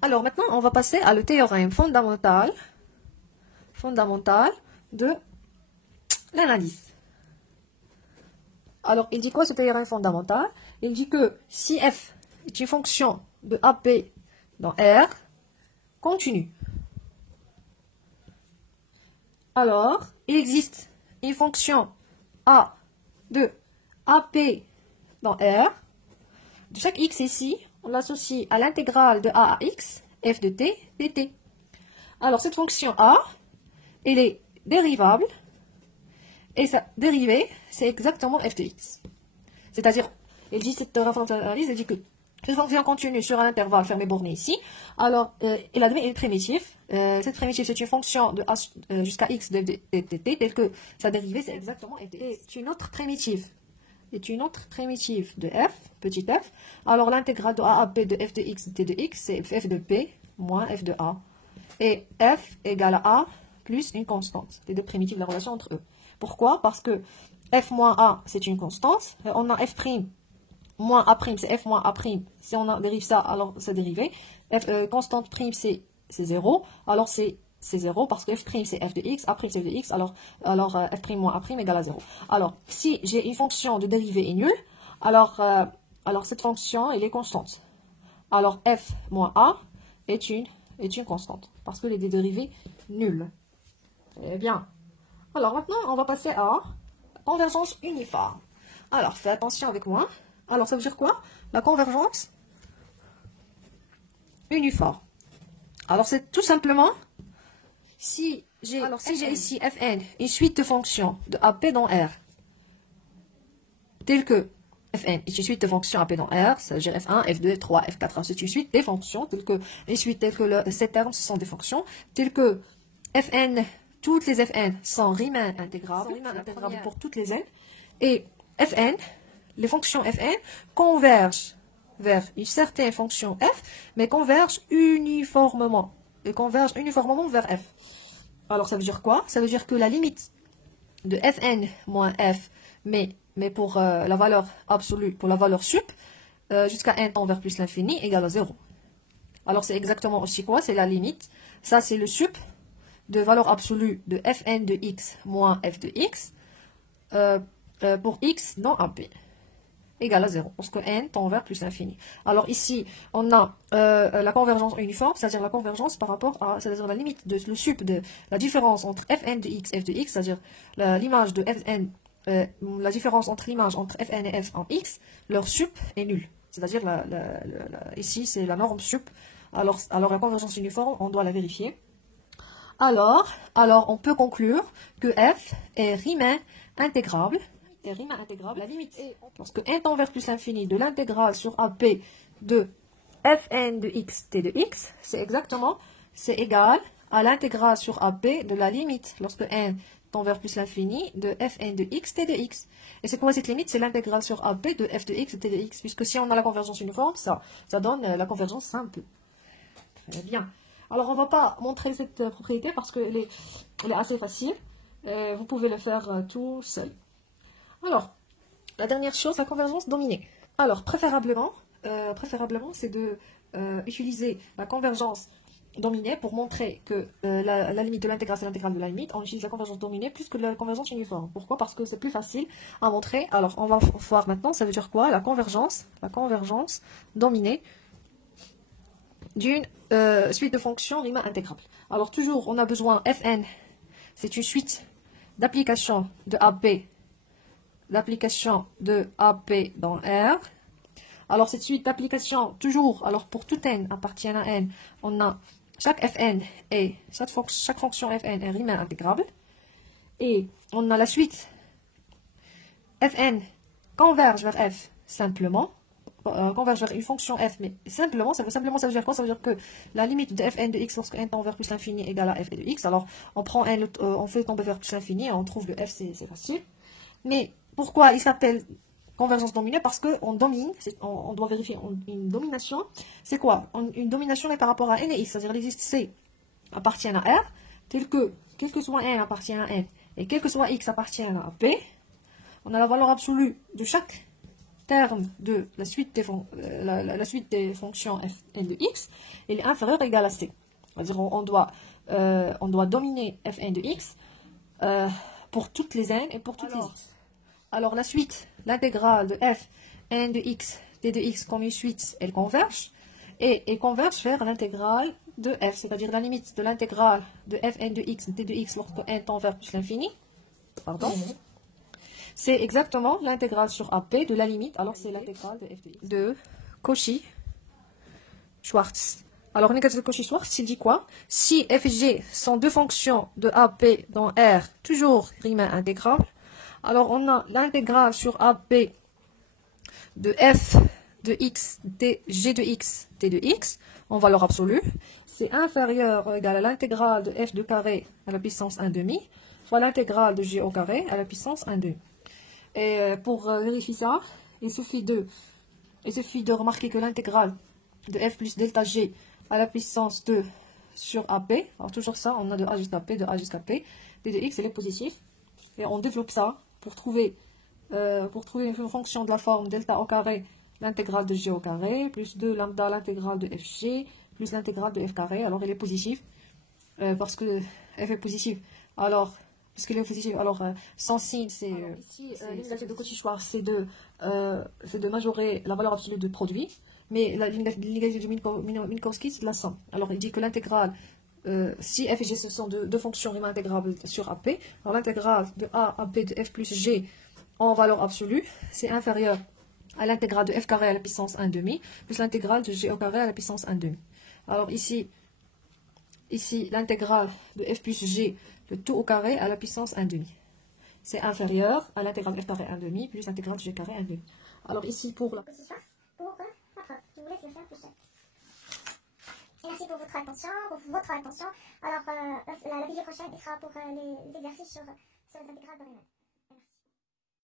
Alors maintenant, on va passer à le théorème fondamental de l'analyse. Alors, il dit quoi ce théorème fondamental? Il dit que si f est une fonction de AP dans R continue, alors il existe une fonction A de AP dans R. De chaque x ici, on l'associe à l'intégrale de A à x, f de t, dt. Alors, cette fonction A, elle est dérivable, et sa dérivée, c'est exactement f de x. C'est-à-dire, il dit cette analyse, il dit que cette fonction continue sur un intervalle fermé borné ici, alors il admet une primitive. Cette primitive, c'est une fonction de a jusqu'à x de dt, telle que sa dérivée, c'est exactement f de x. C'est une autre primitive. Est une autre primitive de f, petit f. Alors l'intégrale de a à p de f de x t de x, c'est f de p moins f de a. Et f égale à a plus une constante. Les deux primitives de la relation entre eux. Pourquoi? Parce que f moins a, c'est une constante. On a f' moins a', c'est f moins a'. Si on dérive ça, alors c'est dérivé. Constante prime, c'est 0. Alors c'est 0 parce que f' c'est f de x, a' c'est f de x, alors f' moins a' égale à 0. Alors, si j'ai une fonction de dérivée est nulle, alors cette fonction, elle est constante. Alors, f moins a est une constante, parce que les dérivées nulles. Très bien. Alors, maintenant, on va passer à convergence uniforme. Alors, fais attention avec moi. Alors, ça veut dire quoi? La convergence uniforme. Alors, c'est tout simplement... Si j'ai ici Fn, une suite de fonctions de AP dans R, telle que Fn est une suite de fonctions AP dans R, c'est-à-dire F1, F2, F3, F4, c'est une suite des fonctions, telles que ces termes, ce sont des fonctions, telles que Fn, toutes les Fn sont Riemann intégrables pour toutes les n, et Fn, les fonctions Fn convergent vers une certaine fonction f, mais convergent uniformément. Elles convergent uniformément vers f. Alors, ça veut dire quoi? Ça veut dire que la limite de fn moins f, mais pour la valeur absolue, pour la valeur sup, jusqu'à n tend vers plus l'infini, égale à 0. Alors, c'est exactement aussi quoi? C'est la limite. Ça, c'est le sup de valeur absolue de fn de x moins f de x pour x dans AP. Égale à 0, parce que n tend vers plus l'infini. Alors ici, on a la convergence uniforme, c'est-à-dire la convergence par rapport à, c'est-à-dire la limite de le sup de la différence entre fn de x, f de x, c'est-à-dire l'image de fn, la différence entre l'image entre fn et f en x, leur sup est nul. C'est-à-dire ici, c'est la norme sup. Alors la convergence uniforme, on doit la vérifier. Alors on peut conclure que f est Riemann intégrable. Et Riemann intégrable, la limite est, lorsque n tend vers plus l'infini de l'intégrale sur AP de fn de x t de x, c'est égal à l'intégrale sur AP de la limite, lorsque n tend vers plus l'infini, de fn de x t de x. Et c'est quoi cette limite? C'est l'intégrale sur AP de f de x et t de x, puisque si on a la convergence uniforme, ça donne la convergence simple. Très bien. Alors, on ne va pas montrer cette propriété parce qu'elle est assez facile. Vous pouvez le faire tout seul. Alors, la dernière chose, la convergence dominée. Alors, préférablement c'est de utiliser la convergence dominée pour montrer que la limite de l'intégrale, c'est l'intégrale de la limite. On utilise la convergence dominée plus que la convergence uniforme. Pourquoi? Parce que c'est plus facile à montrer. Alors, on va voir maintenant, ça veut dire quoi? La convergence dominée d'une suite de fonctions Riemann intégrables. Alors, toujours, on a besoin, Fn, c'est une suite d'applications de AP dans R. Alors, cette suite d'applications, toujours, alors pour tout n appartient à n, on a chaque fn et chaque fonction fn est Riemann intégrable. Et on a la suite fn converge vers f simplement, converge vers une fonction f, mais simplement, ça veut dire quoi? Ça veut dire que la limite de fn de x lorsque n tend vers plus l'infini égale à f de x. Alors, on prend n, on fait tomber vers plus l'infini et on trouve le f, c'est facile. Mais pourquoi il s'appelle convergence dominée? Parce qu'on domine, on doit vérifier une domination. C'est quoi? Une domination est par rapport à n et x, c'est-à-dire les c appartiennent à R, tel que, quel que soit n appartient à n, et quel que soit x appartient à p, on a la valeur absolue de chaque terme de la suite la suite des fonctions fn de x, il est inférieur ou égal à c. C'est-à-dire on doit dominer fn de x pour toutes les n et pour toutes les x. Alors la suite, l'intégrale de f n de x, t de x comme une suite, elle converge. Et elle converge vers l'intégrale de f, c'est-à-dire la limite de l'intégrale de fn de x, t de x lorsque n tend vers plus l'infini. Pardon. C'est exactement l'intégrale sur AP de la limite. Alors c'est l'intégrale de f de x. De Cauchy-Schwarz. Alors l'intégrale de Cauchy-Schwarz, il dit quoi? Si f et g sont deux fonctions de AP dans R, toujours Riemann intégrable, alors on a l'intégrale sur AP de f de x, g de x, t de x, en valeur absolue, c'est inférieur ou égal à l'intégrale de f de carré à la puissance 1 demi, fois l'intégrale de g au carré à la puissance 1 demi. Et pour vérifier ça, il suffit de remarquer que l'intégrale de f plus delta g à la puissance 2 sur AP, alors toujours ça, on a de a jusqu'à p, t de x, elle est positive, et on développe ça pour trouver une fonction de la forme delta au carré, l'intégrale de g au carré, plus 2 lambda l'intégrale de fg, plus l'intégrale de f carré. Alors elle est positive, parce que f est positive. Alors, puisqu'elle est positive, alors sans signe, c'est ici, l'inégalité de Cauchy-Schwarz, c'est de majorer la valeur absolue de produit, mais l'inégalité de Minkowski, c'est de la somme. Alors il dit que l'intégrale, si f et g ce sont deux fonctions Riemann intégrables sur AP, alors l'intégrale de a à b de f plus g en valeur absolue, c'est inférieur à l'intégrale de f carré à la puissance 1 demi, plus l'intégrale de g au carré à la puissance 1 demi. Alors ici l'intégrale de f plus g, le tout au carré à la puissance 1 demi. C'est inférieur à l'intégrale de f carré 1 demi, plus l'intégrale de g carré 1 demi. Alors ici pour la... Je vous laisse le faire tout seul. Merci pour votre attention. Alors, la vidéo prochaine sera pour les exercices sur les intégrales de Riemann.